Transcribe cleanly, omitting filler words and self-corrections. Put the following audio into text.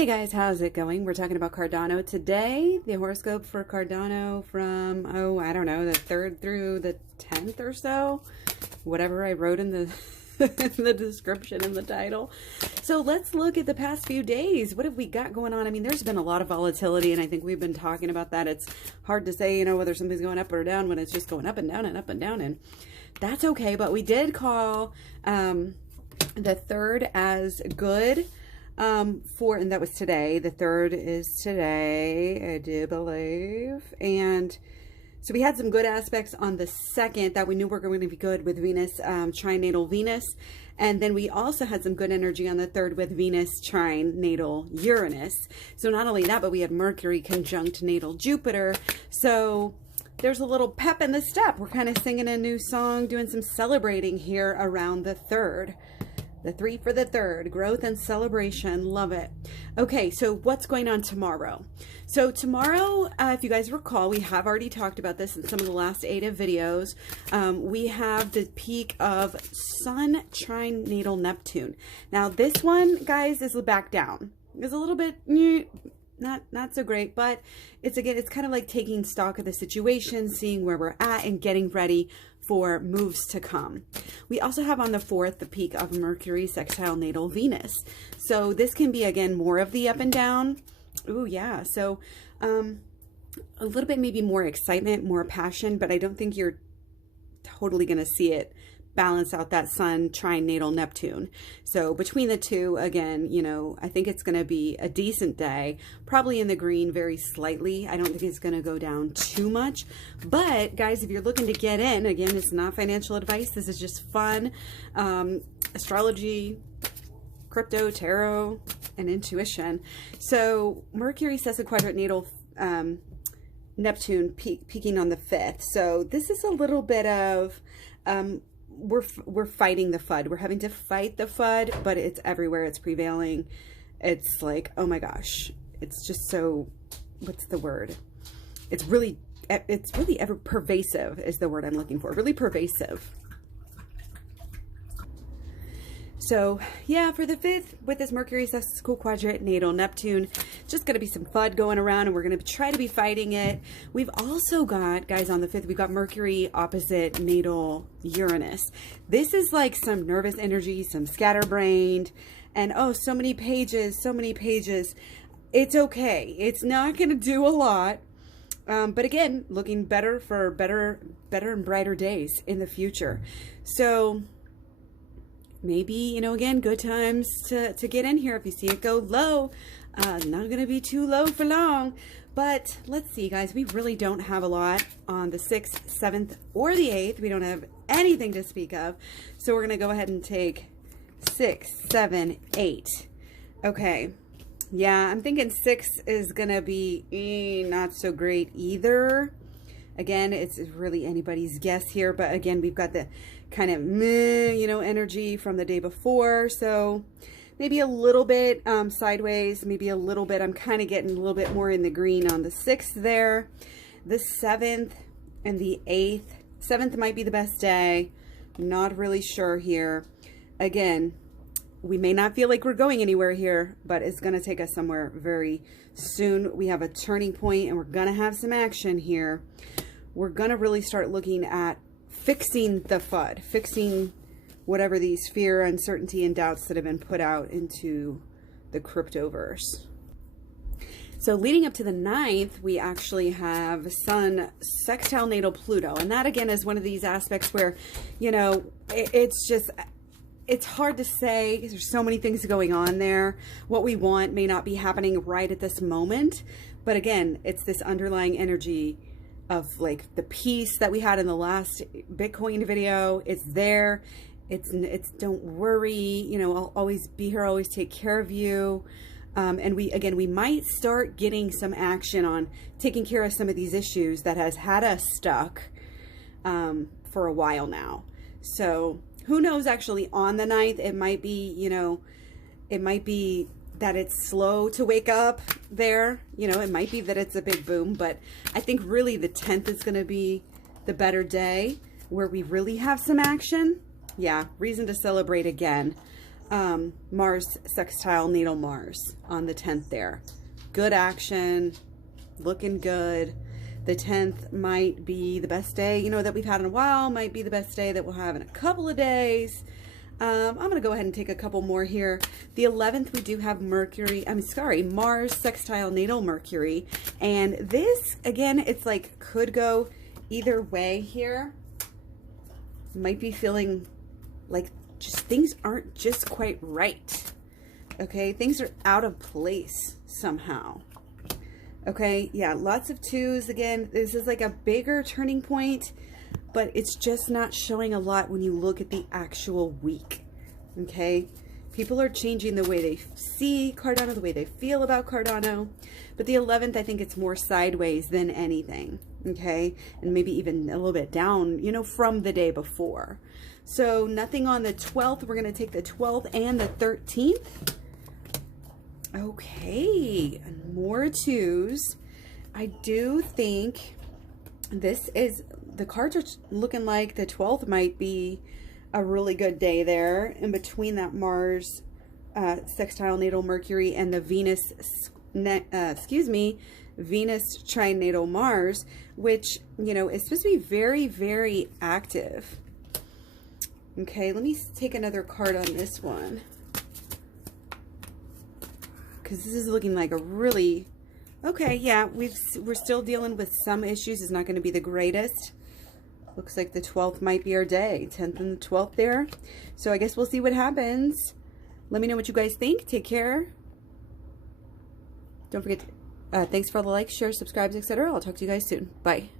Hey guys, how's it going? We're talking about Cardano today. The horoscope for Cardano from, I don't know, the 3rd through the 10th or so. Whatever I wrote in the in the description and the title. So let's look at the past few days. What have we got going on? I mean, there's been a lot of volatility, and I think we've been talking about that. It's hard to say, whether something's going up or down when it's just going up and down and up and down, and that's okay. But we did call the 3rd as good. And that was today. The 3rd is today, I do believe. And so we had some good aspects on the 2nd that we knew were going to be good with Venus, trine-natal Venus. And then we also had some good energy on the 3rd with Venus trine-natal Uranus. So not only that, but we had Mercury conjunct natal Jupiter. So there's a little pep in the step. We're kind of singing a new song, doing some celebrating here around the 3rd. The 3 for the 3rd, growth and celebration. Love it. Okay, so what's going on tomorrow? So tomorrow, if you guys recall, we have already talked about this in some of the last 8 videos. We have the peak of Sun trine natal Neptune. Now this one, guys, is back down. It's a little bit not so great, but it's kind of like taking stock of the situation, seeing where we're at, and getting ready for moves to come. We also have on the 4th the peak of Mercury sextile natal Venus. So this can be, again, more of the up and down. Ooh, yeah. So a little bit maybe more excitement, more passion, but I don't think you're totally going to see it balance out that Sun trine natal Neptune. So between the two, again, I think it's going to be a decent day, probably in the green very slightly. I don't think it's going to go down too much. But guys, if you're looking to get in, again, it's not financial advice. This is just fun. Astrology, crypto, tarot, and intuition. So Mercury sesquiquadrate natal Neptune peaking on the 5th. So this is a little bit of we're fighting the FUD. We're having to fight the FUD, but it's everywhere. It's prevailing. It's like, oh my gosh, it's just so, what's the word? It's really ever pervasive is the word I'm looking for. Really pervasive. So yeah, for the 5th, with this Mercury sesquiquadrate natal Neptune, just going to be some FUD going around, and we're going to try to be fighting it. We've also got, guys, on the 5th, we've got Mercury opposite natal Uranus. This is like some nervous energy, some scatterbrained, and oh, so many pages. It's okay. It's not going to do a lot. But again, looking better for better and brighter days in the future. So maybe, again, good times to get in here if you see it go low. Not going to be too low for long. But let's see, guys. We really don't have a lot on the 6th, 7th, or the 8th. We don't have anything to speak of. So we're going to go ahead and take 6, 7, 8. Okay. Yeah, I'm thinking 6 is going to be not so great either. Again, it's really anybody's guess here. But again, we've got the kind of meh, energy from the day before. So maybe a little bit sideways, maybe a little bit. I'm kind of getting a little bit more in the green on the 6th there. The 7th and the 8th. 7th might be the best day. Not really sure here. Again, we may not feel like we're going anywhere here, but it's going to take us somewhere very soon. We have a turning point, and we're going to have some action here. We're going to really start looking at fixing the FUD, fixing whatever these fear, uncertainty, and doubts that have been put out into the cryptoverse. So leading up to the 9th, we actually have Sun sextile natal Pluto. And that, again, is one of these aspects where, it's hard to say because there's so many things going on there. What we want may not be happening right at this moment. But again, it's this underlying energy of like the peace that we had in the last Bitcoin video. It's there. It's don't worry, I'll always be here, always take care of you. And we might start getting some action on taking care of some of these issues that has had us stuck for a while now. So who knows, actually on the 9th, it might be, it might be that it's slow to wake up there. It might be that it's a big boom, but I think really the 10th is going to be the better day where we really have some action. Yeah, reason to celebrate again. Mars sextile natal Mars on the 10th there. Good action, looking good. The 10th might be the best day, you know, that we've had in a while, might be the best day that we'll have in a couple of days. I'm going to go ahead and take a couple more here. The 11th, we do have Mars sextile natal Mercury. And this, again, it's like could go either way here. Might be feeling like just things aren't just quite right. Okay, things are out of place somehow. Okay, yeah, lots of twos. Again, this is like a bigger turning point, but it's just not showing a lot when you look at the actual week. Okay, people are changing the way they see Cardano, the way they feel about Cardano. But the 11th, I think it's more sideways than anything. Okay, and maybe even a little bit down, you know, from the day before. So nothing on the 12th. We're going to take the 12th and the 13th. Okay, more twos. I do think this is, the cards are looking like the 12th might be a really good day there in between that Mars sextile natal Mercury and the Venus, Venus trinatal Mars, which, you know, is supposed to be very, very active. Okay, let me take another card on this one, because this is looking like a really, okay, yeah, we're still dealing with some issues. It's not going to be the greatest. Looks like the 12th might be our day, 10th and the 12th there. So I guess we'll see what happens. Let me know what you guys think. Take care. Don't forget to, thanks for all the likes, shares, subscribes, etc. I'll talk to you guys soon. Bye.